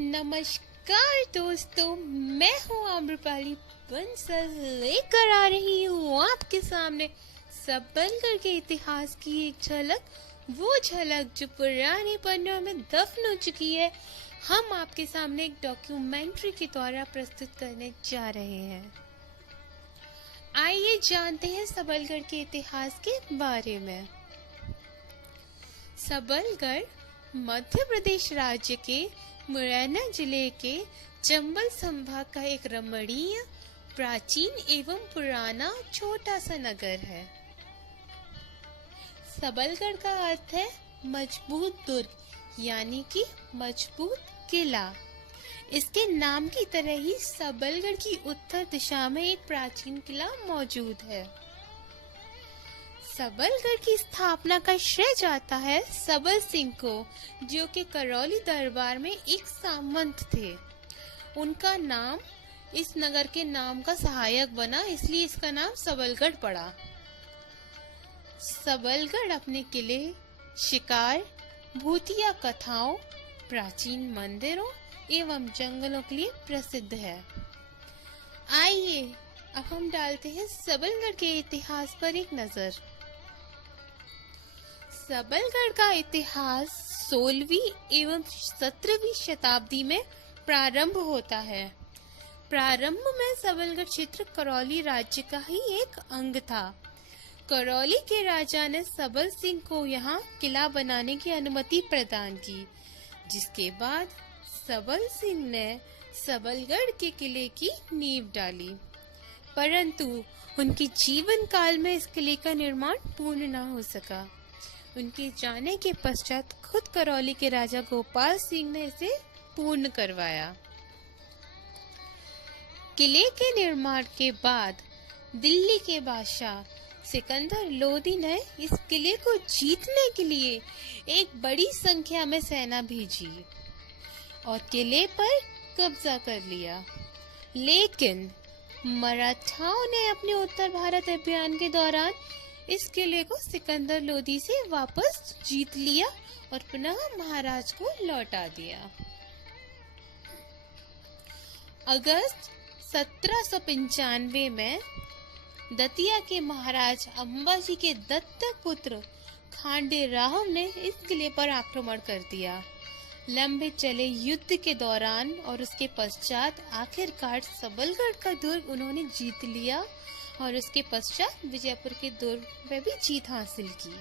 नमस्कार दोस्तों, मैं हूँ आम्रपाली बंसल लेकर आ रही हूँ आपके सामने सबलगढ़ के इतिहास की एक झलक। वो झलक जो पुराने पन्नों में दफन हो चुकी है, हम आपके सामने एक डॉक्यूमेंट्री के द्वारा प्रस्तुत करने जा रहे हैं। आइए जानते हैं सबलगढ़ के इतिहास के बारे में। सबलगढ़ मध्य प्रदेश राज्य के मुरैना जिले के चंबल संभाग का एक रमणीय, प्राचीन एवं पुराना छोटा सा नगर है। सबलगढ़ का अर्थ है मजबूत दुर्ग, यानी कि मजबूत किला। इसके नाम की तरह ही सबलगढ़ की उत्तर दिशा में एक प्राचीन किला मौजूद है। सबलगढ़ की स्थापना का श्रेय जाता है सबल सिंह को, जो कि करौली दरबार में एक सामंत थे। उनका नाम इस नगर के नाम का सहायक बना, इसलिए इसका नाम सबलगढ़ पड़ा। सबलगढ़ अपने किले, शिकार, भूतिया कथाओं, प्राचीन मंदिरों एवं जंगलों के लिए प्रसिद्ध है। आइए अब हम डालते हैं सबलगढ़ के इतिहास पर एक नजर। सबलगढ़ का इतिहास 16वीं एवं 17वीं शताब्दी में प्रारंभ होता है। प्रारंभ में सबलगढ़ क्षेत्र करौली राज्य का ही एक अंग था। करौली के राजा ने सबल सिंह को यहाँ किला बनाने की अनुमति प्रदान की, जिसके बाद सबल सिंह ने सबलगढ़ के किले की नींव डाली। परंतु उनके जीवन काल में इस किले का निर्माण पूर्ण न हो सका। उनके जाने के पश्चात खुद करौली के राजा गोपाल सिंह ने इसे पूर्ण करवाया। किले के निर्माण के बाद दिल्ली के बादशाह सिकंदर लोदी ने इस किले को जीतने के लिए एक बड़ी संख्या में सेना भेजी और किले पर कब्जा कर लिया। लेकिन मराठाओं ने अपने उत्तर भारत अभियान के दौरान इस किले को सिकंदर लोदी से वापस जीत लिया और पुनः महाराज को लौटा दिया। अगस्त 1795 में दतिया के महाराज अंबाजी के दत्तक पुत्र खांडे राव ने इस किले पर आक्रमण कर दिया। लंबे चले युद्ध के दौरान और उसके पश्चात आखिरकार सबलगढ़ का दुर्ग उन्होंने जीत लिया और उसके पश्चात विजयपुर के दुर्ग में भी जीत हासिल की।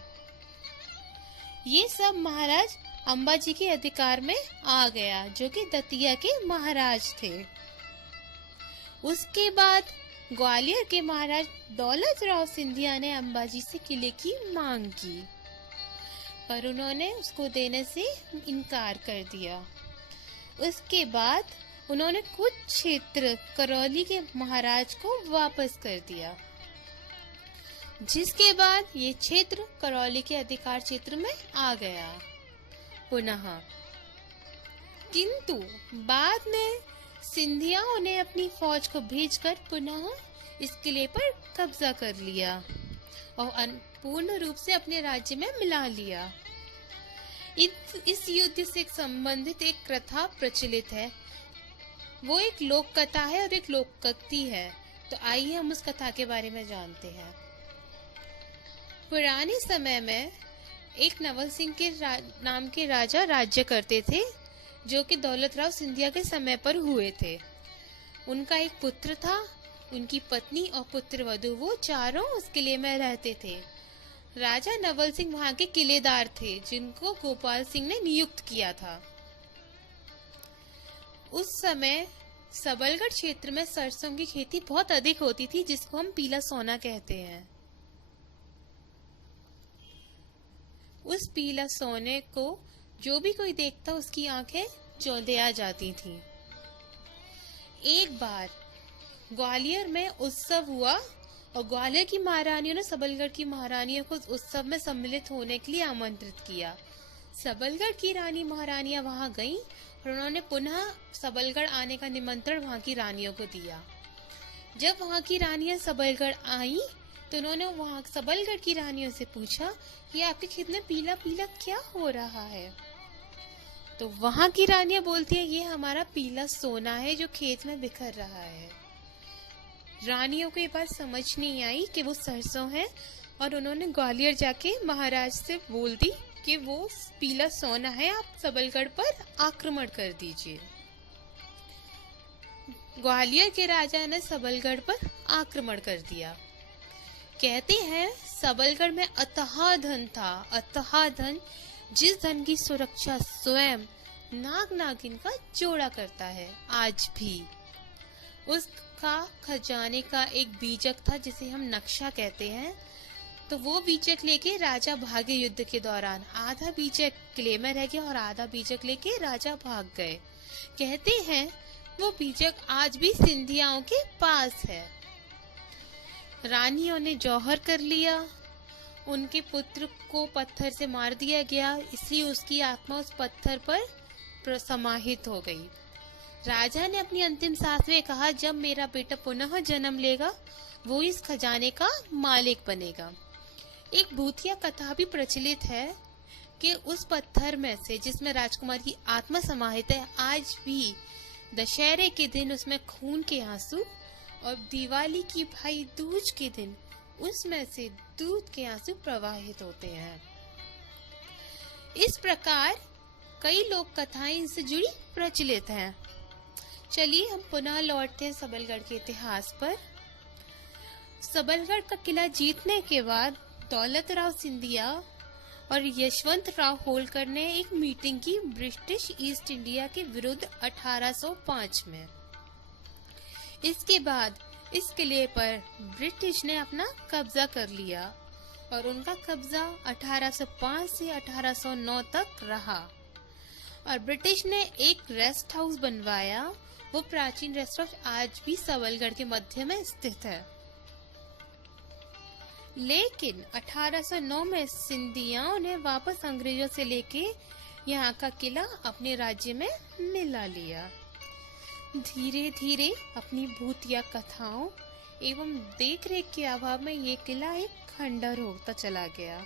ये सब महाराज अंबाजी के अधिकार में आ गया, जो कि दतिया के महाराज थे। उसके बाद ग्वालियर के महाराज दौलत राव सिंधिया ने अंबाजी से किले की मांग की, पर उन्होंने उसको देने से इनकार कर दिया। उसके बाद उन्होंने कुछ क्षेत्र करौली के महाराज को वापस कर दिया, जिसके बाद ये क्षेत्र करौली के अधिकार क्षेत्र में आ गया पुनः। किंतु बाद में सिंधियाओं ने अपनी फौज को भेजकर पुनः इस किले पर कब्जा कर लिया और पूर्ण रूप से अपने राज्य में मिला लिया। इस युद्ध से संबंधित एक कथा प्रचलित है। वो एक लोक कथा है और एक लोकोक्ति है। तो आइए हम उस कथा के बारे में जानते हैं। पुराने समय में एक नवल सिंह के नाम के राजा राज्य करते थे, जो कि दौलत राव सिंधिया के समय पर हुए थे। उनका एक पुत्र था, उनकी पत्नी और पुत्र वधू, वो चारों उस किले में रहते थे। राजा नवल सिंह वहां के किलेदार थे, जिनको गोपाल सिंह ने नियुक्त किया था। उस समय सबलगढ़ क्षेत्र में सरसों की खेती बहुत अधिक होती थी, जिसको हम पीला सोना कहते हैं। उस पीला सोने को जो भी कोई देखता, उसकी आंखें चौंधिया जाती थीं। एक बार ग्वालियर में उत्सव हुआ और ग्वालियर की महारानियों ने सबलगढ़ की महारानियों को उत्सव में सम्मिलित होने के लिए आमंत्रित किया। सबलगढ़ की रानी महारानियां वहां गईं और उन्होंने पुनः सबलगढ़ आने का निमंत्रण वहां की रानियों को दिया। जब वहां की रानियां सबलगढ़ आईं, तो उन्होंने वहां सबलगढ़ की रानियों से पूछा कि आपके खेत में पीला पीला क्या हो रहा है। तो वहां की रानियां बोलती है ये हमारा पीला सोना है जो खेत में बिखर रहा है। रानियों को ये बात समझ नहीं आई कि वो सरसों है, और उन्होंने ग्वालियर जाके महाराज से बोल दी कि वो पीला सोना है, आप सबलगढ़ पर आक्रमण कर दीजिए। ग्वालियर के राजा ने सबलगढ़ पर आक्रमण कर दिया। कहते हैं सबलगढ़ में अथाह धन था, अथाह धन, जिस धन की सुरक्षा स्वयं नाग नागिन का जोड़ा करता है आज भी। उसका खजाने का एक बीजक था जिसे हम नक्शा कहते हैं। तो वो बीजक लेके राजा भागे युद्ध के दौरान। आधा बीजक किले में रह गया और आधा बीजक लेके राजा भाग गए। कहते हैं वो बीजक आज भी सिंधियाओं के पास है। रानियों ने जौहर कर लिया, उनके पुत्र को पत्थर से मार दिया गया, इसलिए उसकी आत्मा उस पत्थर पर समाहित हो गई। राजा ने अपनी अंतिम सांस में कहा जब मेरा बेटा पुनः जन्म लेगा वो इस खजाने का मालिक बनेगा। एक भूतिया कथा भी प्रचलित है कि उस पत्थर में से जिसमें राजकुमार की आत्मा समाहित है, आज भी दशहरे के दिन उसमें खून के आंसू और दिवाली की भाई दूज के दिन उसमें से दूध के आंसू प्रवाहित होते हैं। इस प्रकार कई लोक कथाएं इनसे जुड़ी प्रचलित हैं। चलिए हम पुनः लौटते हैं सबलगढ़ के इतिहास पर। सबलगढ़ का किला जीतने के बाद दौलत राव सिंधिया और यशवंत राव होलकर ने एक मीटिंग की ब्रिटिश ईस्ट इंडिया के विरुद्ध 1805 में। इसके बाद इस किले पर ब्रिटिश ने अपना कब्जा कर लिया और उनका कब्जा 1805 से 1809 तक रहा। और ब्रिटिश ने एक रेस्ट हाउस बनवाया। वो प्राचीन रेस्ट हाउस आज भी सबलगढ़ के मध्य में स्थित है। लेकिन 1809 में सिंधियाओं ने वापस अंग्रेजों से लेके यहाँ का किला अपने राज्य में मिला लिया। धीरे धीरे अपनी भूतिया कथाओं एवं देखरेख के अभाव में ये किला एक खंडर होता चला गया,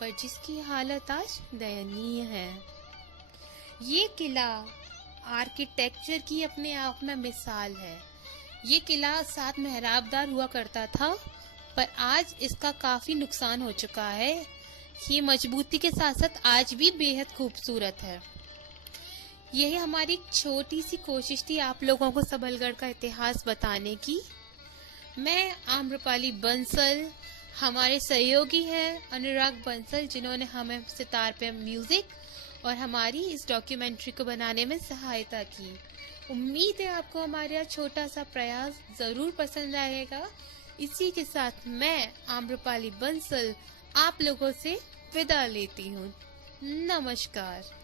पर जिसकी हालत आज दयनीय है। ये किला आर्किटेक्चर की अपने आप में मिसाल है। ये किला 7 मेहराबदार हुआ करता था, पर आज इसका काफी नुकसान हो चुका है। ये मजबूती के साथ साथ आज भी बेहद खूबसूरत है। यही हमारी छोटी सी कोशिश थी आप लोगों को सबलगढ़ का इतिहास बताने की। मैं आम्रपाली बंसल, हमारे सहयोगी हैं अनुराग बंसल जिन्होंने हमें सितार पे म्यूजिक और हमारी इस डॉक्यूमेंट्री को बनाने में सहायता की। उम्मीद है आपको हमारा छोटा सा प्रयास जरूर पसंद आएगा। इसी के साथ मैं आम्रपाली बंसल आप लोगों से विदा लेती हूँ। नमस्कार।